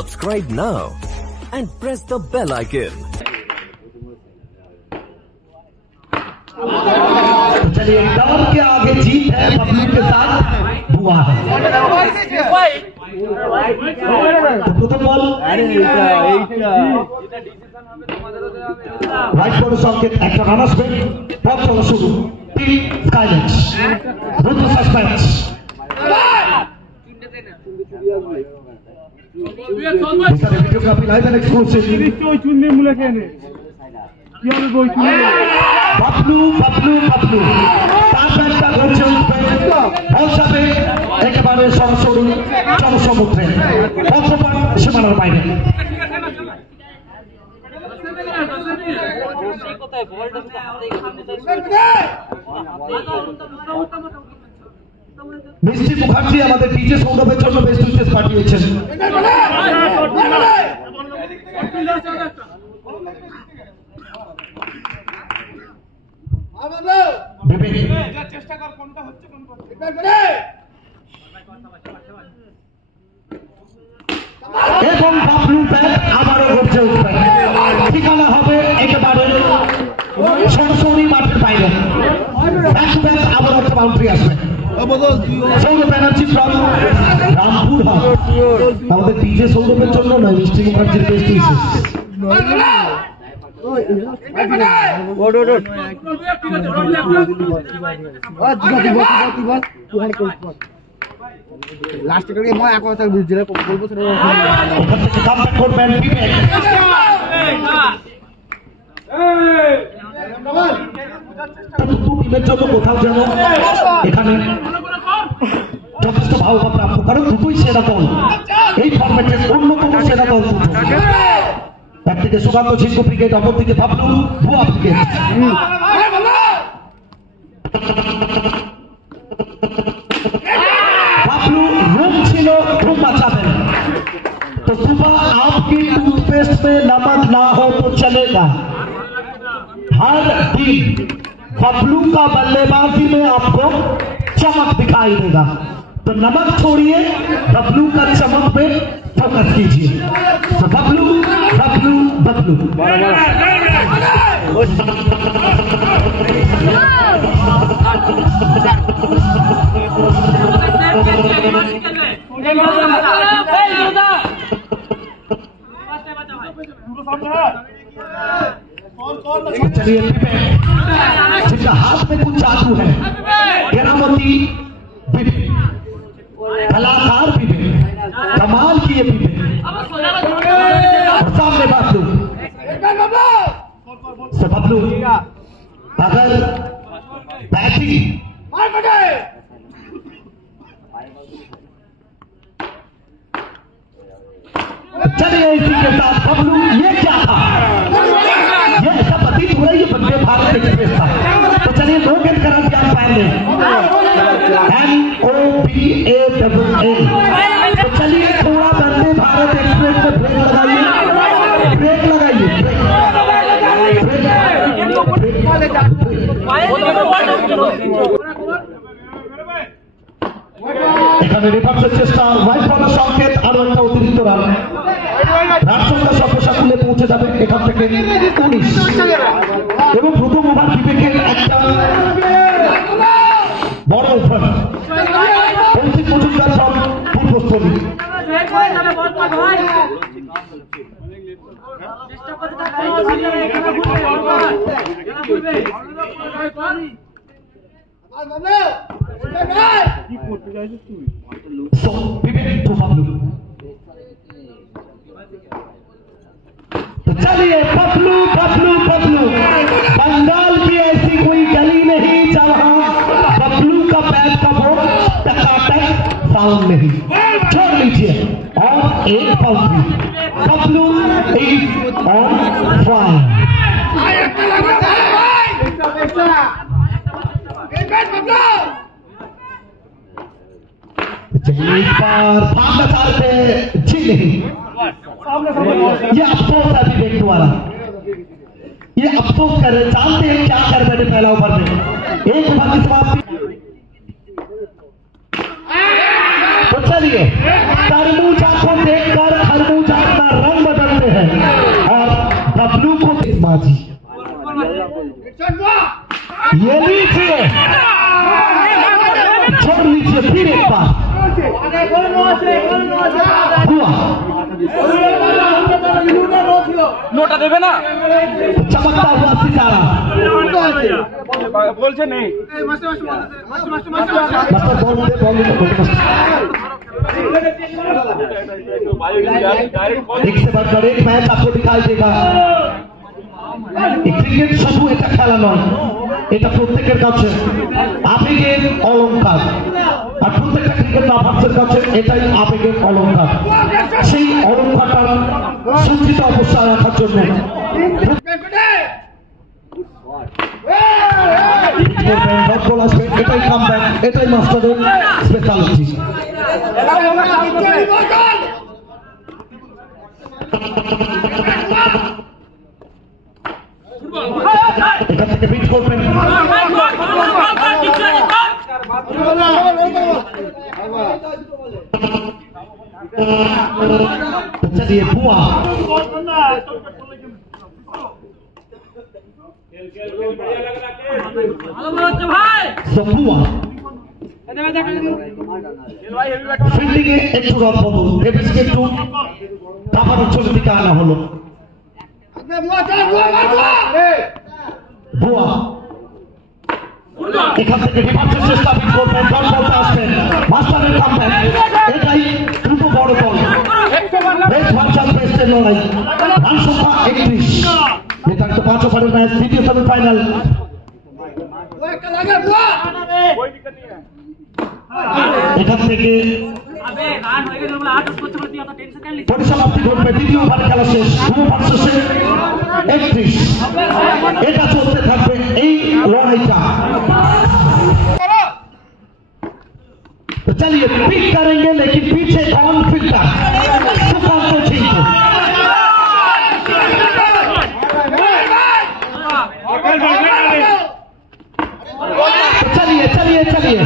Subscribe now and press the bell icon. चलिए डर के आगे जीत है, पब्लिक के साथ धुआं है। तो प्रथम बॉल রাইট বল সংকেত, একটা রান আসবে, বল চলা শুরু, টিম স্কাইলেন্স, দ্রুত suspense. Videography live and exclusive. Bablu Bablu Bablu তার ব্যাটটা ঘুরছে উঠবে, বল যাবে একেবারে সরাসরি জনসমুদ্রে, পথপান সীমানার বাইরে। মিষ্টি মুখার্জি আমাদের ডিজে সৌরভের জন্য বেস্ট উইচেস পাঠিয়েছেন। এবং বাবলু ব্যাট আবারও গড়ছে উঠবে, ঠিকানা হবে একেবারে সরাসরি মাঠের বাইরে। ব্যাট ব্যাট আবার একটা বাউন্ডারি আসবে। সৌরভ ব্যানার্জি ফ্রম রামপুরহাট আমাদের ডিজে সৌরভের জন্য নয়, মিষ্টি মুখার্জির বেস্ট উইচেস। লাস্ট করে মই এক কথা বুঝছিলাম বলবো সেটা ওখান থেকে কামব্যাক করবেন বিবেক। টিমের জন্য কোথাও যেন এখানে যথেষ্ট ভাবনা প্রাপ্ত, কারণ দুটোই সেরা দল, এই ফরম্যাটের অন্যতম সেরা দল দুটো। একদিকে সুকান্ত ঝিঙ্কু ক্রিকেট, অপরদিকে বাবলু ভুয়া ক্রিকেট। बाबलू रूम छिलो रूम बचाते, तो सुबह आपकी टूथपेस्ट में नमक ना हो तो चलेगा। हर दिन बाबलू का बल्लेबाजी में आपको चमक दिखाई देगा, तो नमक छोड़िए, बाबलू का चमक पे फोकस कीजिए। तो बाबलू बाबलू बाबलू चलिए जिनका हाथ में कुछ जादू है, केरामती बिबे, कलाकार बिबे, कमाल किए बिबे, सामने बाबलू से बाबलू अगर बैटिंग चलिए इसी के साथ बाबलू, ये क्या था, ये ऐसा प्रतीत हुआ ये वंदे भारत एक्सप्रेस था। तो चलिए दो गेंद करा दिया अंपायर ने, NOBAAA। तो चलिए थोड़ा वंदे भारत एक्सप्रेस में ब्रेक लगाइए, ब्रेक लगाइए, এখানে রিভার্সের চেষ্টা, হোয়াইট বলের সংকেত, আরো একটা অতিরিক্ত রান, রান সংখ্যা সর্বসাকুল্যে পৌঁছে যাবে এখান থেকে 19। এবং প্রথম ওভার বিবেকের একটা বড় over, Koushik Majumdar from Purbasthali. So, Vivek to Bablu, तो चलिए बाबलू बाबलू बाबलू, बंगाल की ऐसी कोई गली नहीं जहां बाबलू का बैट का वो टकाटक साउंड नहीं। छोड़ लीजिए और एक boundary, Bablu is on fire. इस बार भागना चाहते जी नहीं, ये अफसोस है विवेक द्वारा, ये अफसोस कर रहे, जानते हैं क्या कर बैठे पहला ओवर में। एक ओवर की समाप्ति, तो चलिए तरबूज को देखकर खरबूजा ये लीजिए, छोड़ लीजिए फिर एक बार। हुआ নোটা দেবে না चमकता हुआ सितारा বলছে নেই मास्टर बॉल दे एक से बढ़कर एक मैच आपको दिखाई देगा। क्रिकेट শুধু এটা খেলা নয়, এটা প্রত্যেকের কাছে আবেগের অলংকার, আর প্রত্যেকটা ক্রিকেট লাভার্সের কাছে এটাই আবেগের অলংকার। সেই অলংকারটা সঞ্চিত অবস্থায় রাখার জন্য এটাই কামব্যাক, এটাই মাস্টারের স্পেশালিটি। এখান থেকে বিট করবেন, चलिए बुआ ফিল্ডিংয়ে একটু রব বদল, ডেভিসকে একটু কাভার চলে দিকে আনা হলো। বুয়া এখান থেকে বিপক্ষের চেষ্টা করবেন, দল বলতে আসবেন, মাস্টারের কামব্যাক, এটাই দুটো বড় দল। বেশ ভার্সাল বেস্টের লড়াই, রান সংখ্যা 31, নির্ধারিত 5 ওভারের ম্যাচ, দ্বিতীয় সেমিফাইনাল। এখান থেকে পরিসমাপ্তি ঘটবে, দ্বিতীয় ওভার খেলা শেষ, 2 ওভার শেষে 31। এটা চলতে থাকবে এই লড়াইটা। तो चलिए पिक करेंगे, लेकिन पीछे कौन पिकता सुकांत सिंह को। चलिए चलिए चलिए,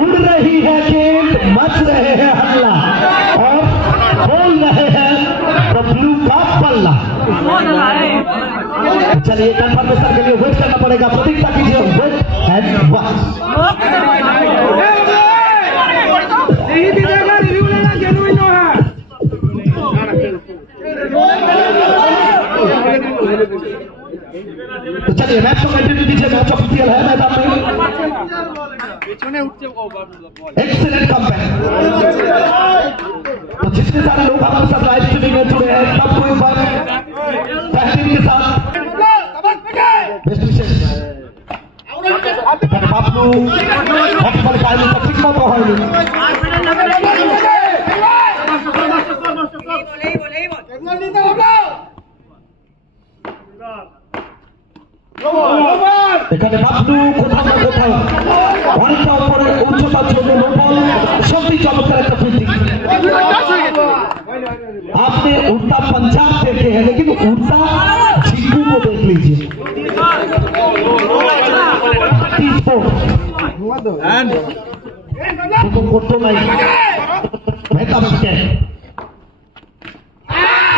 उड़ रही है गेंद, मच रहे हैं हल्ला और बोल रहे हैं बबलू का पल्ला। चलिए कन्फर्मेशन के लिए वेट करना पड़ेगा, प्रतीक्षा कीजिए, वेट एंड वॉच। तो चलिए मैच को कंटिन्यू कीजिए, मैच ऑफिशियल है मैदान में। Excellent comeback. तो जितने सारे लोग हमारे साथ लाइव स्ट्रीमिंग में जुड़े हैं, सबको एक बार बेहतरीन के साथ बेस्ट विशेष। बाबलू हॉकी पायलट का ठीक मत होइल এখানে বাবলু কোথাও না কোথাও অনেকটা উপরে উচ্চতার জন্য লোবল সত্যি চমৎকার একটা ফিল্ডিং। आपने उड़ता पंजाब देखे हैं, लेकिन उड़ता झिंगू को देख लीजिए। করতো নাই মেহতা বসকে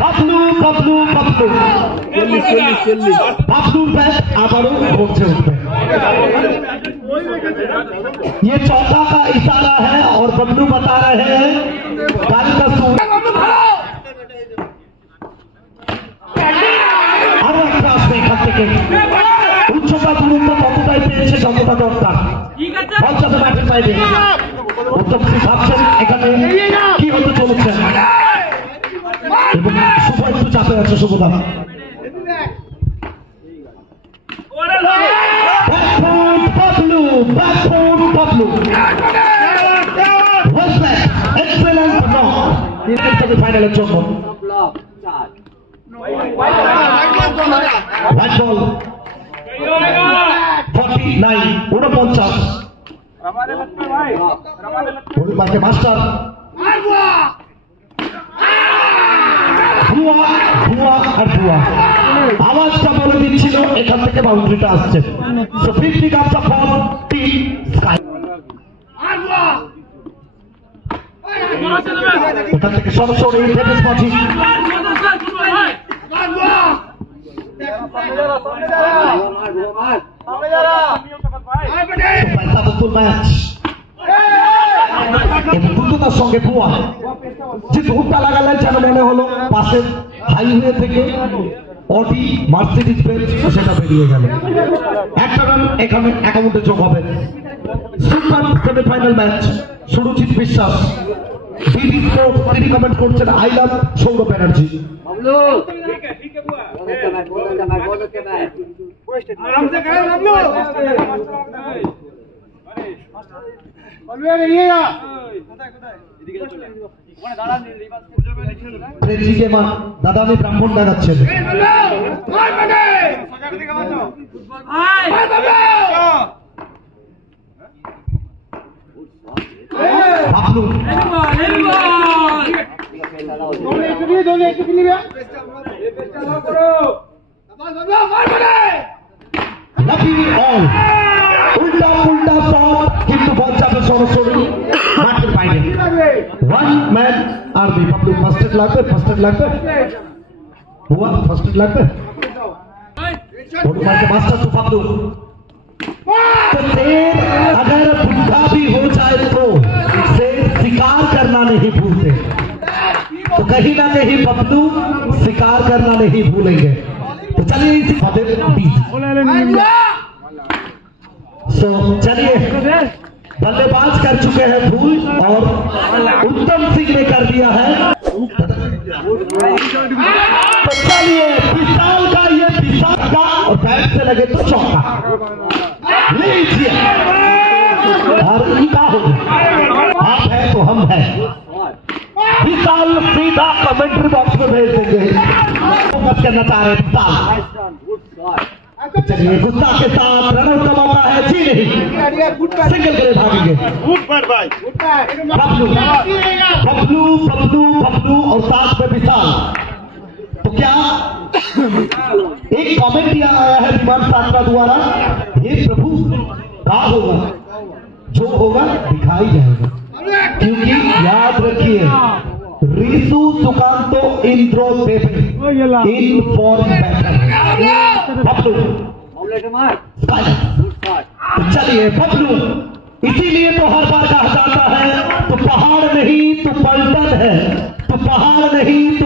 বাবলু বাবলু বাবলু बाबलू बैट आबारों से उठे। ये चौथा का इशारा है और बबलू बता रहे हैं गाड़ी का सूट। আরো একটা আসবে এখান থেকে, উচ্চতা দূরত্ব ততটাই পেয়েছে যতটা দরকার। পঞ্চাশে ব্যাটের বাইরে উত্তম সিং ভাবছেন এখানে কি হতে চলেছে, এবং শুভ একটু চাপে আছে শুভদা। ফাইনালের জন্য মাস্টার ভুয়া ভুয়া আর ভুয়া আওয়াজটা বলে দিচ্ছিল এখান থেকে বাউন্ডারিটা আসছে। So 50 comes up for team sky. এখান থেকে সরাসরি ডেভিস মাঝি পয়সা বসুল ম্যাচ দ্রুততার সঙ্গে ভুয়া যে দৌড়টা লাগালেন যেন মনে হলো পাশের হাইওয়ে থেকে অডি মার্সিডিজ বেঞ্চ সেটা বেরিয়ে গেল। একটা রান এখানে অ্যাকাউন্টে যোগ হবে। Super semifinal match. Surajit Biswas BD sports তিনি কমেন্ট করছেন আই লাভ সৌরভ ব্যানার্জি। দাদা আমি ব্রাহ্মণ দেখাচ্ছেন উল্টা উল্টা শট কিন্তু বল চাপে সরাসরি মাঠের বাইরে। One man army. Bablu first aid লাগবে, ফার্স্ট এড লাগবে, हुआ फर्स्ट एड लगता है मास्टर तो बाबलू। तो शेर अगर बुढ़ा भी हो जाए तो शेर शिकार करना नहीं भूलते, तो कहीं ना कहीं बबलू शिकार करना नहीं भूलेंगे। तो चलिए इसी चलिए बल्लेबाज कर चुके हैं भूल और उत्तम सिंह ने कर दिया है। तो चलिए विशाल का ये विशाल का और बैट से लगे तो चौका लीजिए और इनका हो आप है तो हम है। विशाल सीधा कमेंट्री बॉक्स में भेज देंगे। फोकस करना चाह रहे विशाल। चलिए गुस्सा के साथ रनआउट का मौका है। जी नहीं सिंगल करे भागेंगे बबलू बबलू बबलू बबलू और साथ में विशाल। तो क्या एक कमेंट दिया आया है विमान सात्रा द्वारा, हे प्रभु क्या होगा, जो होगा दिखाई जाएगा। क्योंकि याद रखिए ऋतु सुकांतो इंद्रो देवे इन फॉर्म बैटर। चलिए बबलू इसीलिए तो हर बार कहा जाता है तो पहाड़ नहीं तो पलटन है, तो पहाड़ नहीं तो